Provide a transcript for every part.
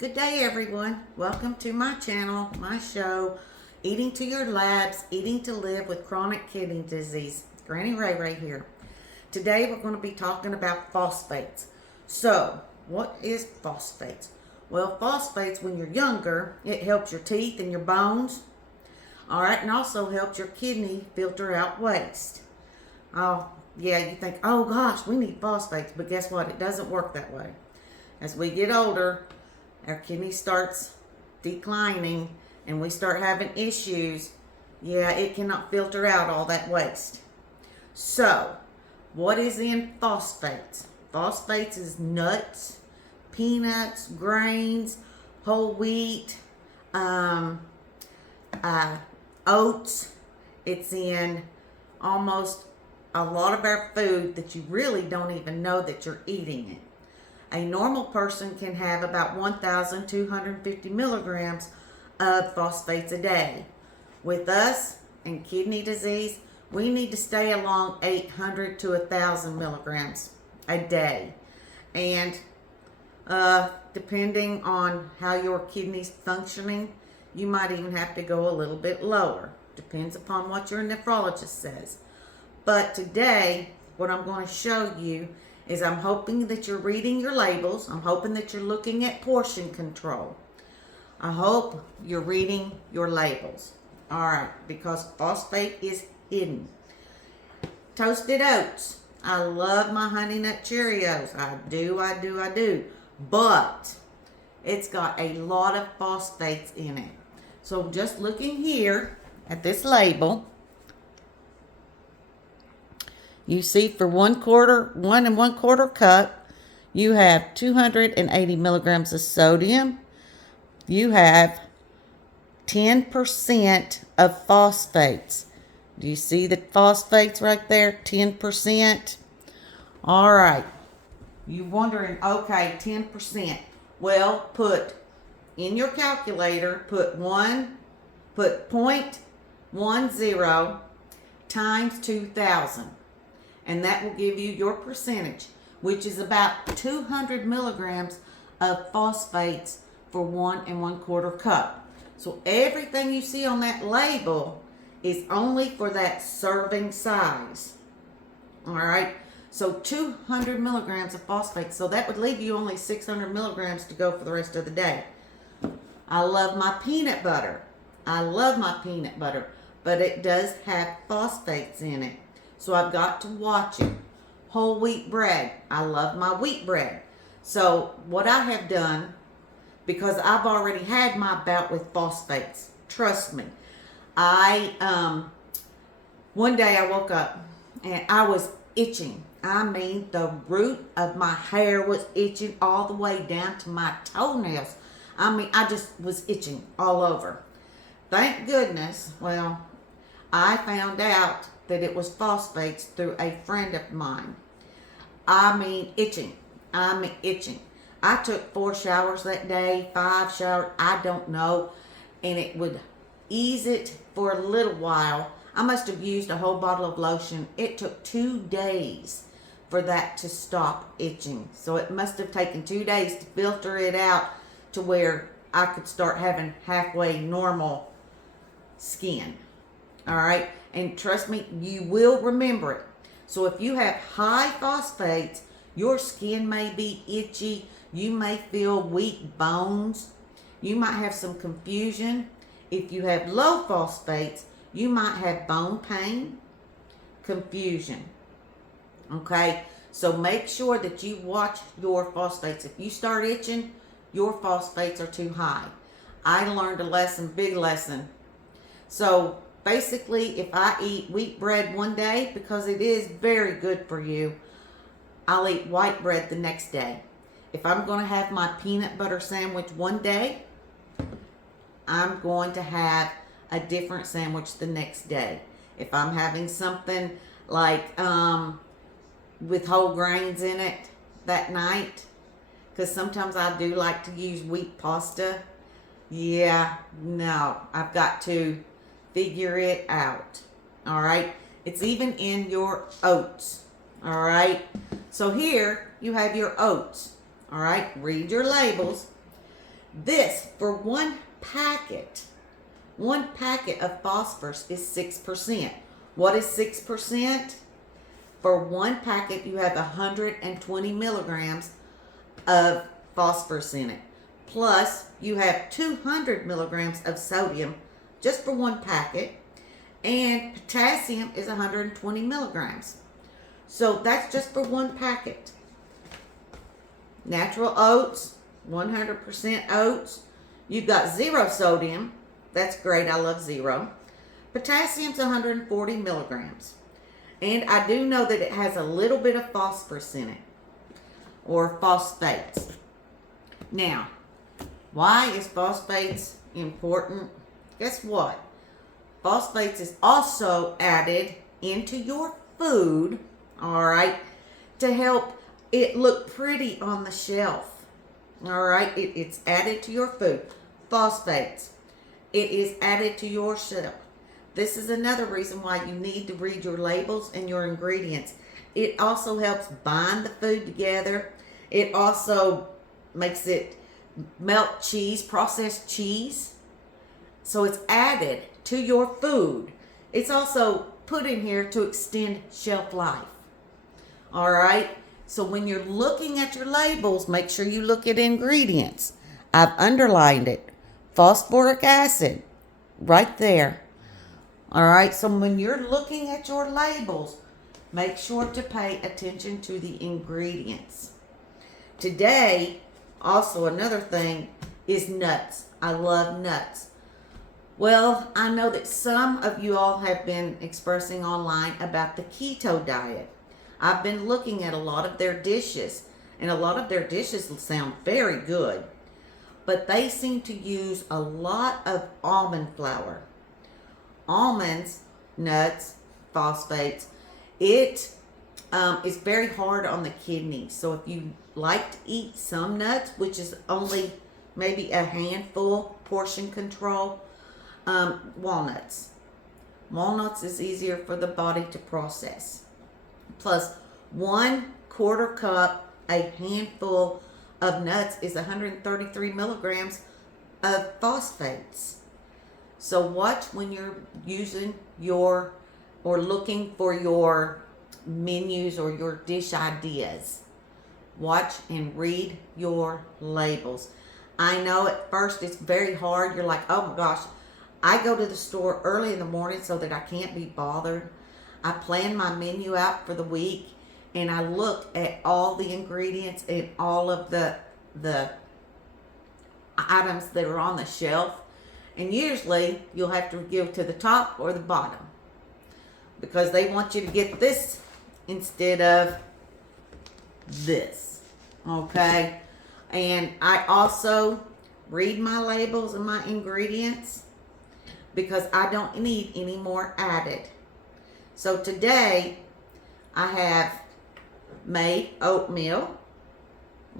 Good day, everyone. Welcome to my channel, my show, Eating to Your Labs, Eating to Live with Chronic Kidney Disease. Granny Ray here. Today we're going to be talking about phosphates. So, what is phosphates? Well, phosphates, when you're younger, it helps your teeth and your bones. All right, and also helps your kidney filter out waste. Oh, yeah, you think, oh gosh, we need phosphates, but guess what? It doesn't work that way. As we get older, our kidney starts declining and we start having issues. Yeah, it cannot filter out all that waste. So, what is in phosphates? Phosphates is nuts, peanuts, grains, whole wheat, oats. It's in almost a lot of our food that you really don't even know that you're eating it. A normal person can have about 1,250 milligrams of phosphates a day. With us and kidney disease, we need to stay along 800 to 1,000 milligrams a day. And depending on how your kidney's functioning, you might even have to go a little bit lower. Depends upon what your nephrologist says. But today, what I'm going to show you is I'm hoping that you're reading your labels. I'm hoping that you're looking at portion control. I hope you're reading your labels. All right, because phosphate is hidden. Toasted oats. I love my Honey Nut Cheerios. I do. But it's got a lot of phosphates in it. So just looking here at this label, you see for 1 1/4 cup, you have 280 milligrams of sodium. You have 10% of phosphates. Do you see the phosphates right there? 10%. All right. You're wondering, okay, 10%. Well, put in your calculator, put 0.10 times 2,000. And that will give you your percentage, which is about 200 milligrams of phosphates for 1 1/4 cup. So everything you see on that label is only for that serving size. All right. So 200 milligrams of phosphates. So that would leave you only 600 milligrams to go for the rest of the day. I love my peanut butter. But it does have phosphates in it. So I've got to watch it. Whole wheat bread. I love my wheat bread. So what I have done, because I've already had my bout with phosphates, trust me. One day I woke up and I was itching. I mean, the root of my hair was itching all the way down to my toenails. I mean, I just was itching all over. Thank goodness, well, I found out that it was phosphates through a friend of mine. I mean, itching. I took 4 showers that day, 5 showers, I don't know, and it would ease it for a little while. I must have used a whole bottle of lotion. It took 2 days for that to stop itching. So it must have taken 2 days to filter it out to where I could start having halfway normal skin. All right. And trust me, you will remember it. So if you have high phosphates, your skin may be itchy. You may feel weak bones. You might have some confusion. If you have low phosphates, you might have bone pain, confusion. Okay? So make sure that you watch your phosphates. If you start itching, your phosphates are too high. I learned a lesson, big lesson. So basically, if I eat wheat bread one day, because it is very good for you, I'll eat white bread the next day. If I'm going to have my peanut butter sandwich one day, I'm going to have a different sandwich the next day. If I'm having something like with whole grains in it that night, because sometimes I do like to use wheat pasta. Yeah, no, I've got to figure it out. All right. It's even in your oats. All right. So here you have your oats. All right. Read your labels. This, for one packet of phosphorus is 6%. What is 6%? For one packet, you have 120 milligrams of phosphorus in it. Plus, you have 200 milligrams of sodium just for one packet. And potassium is 120 milligrams. So that's just for one packet. Natural oats, 100% oats. You've got 0 sodium. That's great. I love 0. Potassium's 140 milligrams. And I do know that it has a little bit of phosphorus in it, or phosphates. Now, why is phosphates important? Guess what? Phosphates is also added into your food, all right, to help it look pretty on the shelf. All right, it's added to your food. Phosphates. It is added to your shelf. This is another reason why you need to read your labels and your ingredients. It also helps bind the food together. It also makes it melt cheese, processed cheese. So it's added to your food. It's also put in here to extend shelf life. All right. So when you're looking at your labels, make sure you look at ingredients. I've underlined it. Phosphoric acid, right there. All right. So when you're looking at your labels, make sure to pay attention to the ingredients. Today, also another thing is nuts. I love nuts. Well, I know that some of you all have been expressing online about the keto diet. I've been looking at a lot of their dishes, and a lot of their dishes sound very good, but they seem to use a lot of almond flour. Almonds, nuts, phosphates, it is very hard on the kidneys. So if you like to eat some nuts, which is only maybe a handful, portion control, walnuts. Walnuts is easier for the body to process. Plus 1/4 cup, a handful of nuts is 133 milligrams of phosphates. So watch when you're using your, or looking for your menus or your dish ideas. Watch and read your labels. I know at first it's very hard. You're like, oh my gosh, I go to the store early in the morning so that I can't be bothered. I plan my menu out for the week, and I look at all the ingredients and all of the items that are on the shelf. And usually you'll have to go to the top or the bottom, because they want you to get this instead of this. Okay? And I also read my labels and my ingredients, because I don't need any more added. So today I have made oatmeal.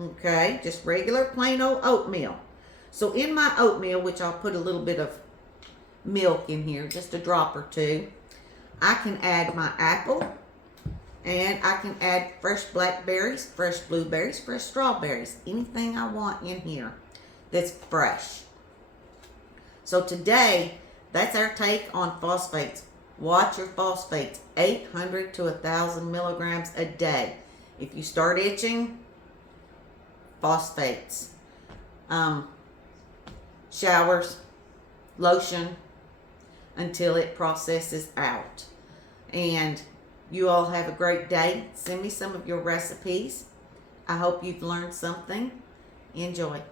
Okay, just regular plain old oatmeal. So in my oatmeal, which I'll put a little bit of milk in here, just a drop or two, I can add my apple, and I can add fresh blackberries, fresh blueberries, fresh strawberries, anything I want in here that's fresh. So today, that's our take on phosphates. Watch your phosphates, 800 to 1,000 milligrams a day. If you start itching, phosphates. Showers, lotion, until it processes out. And you all have a great day. Send me some of your recipes. I hope you've learned something. Enjoy.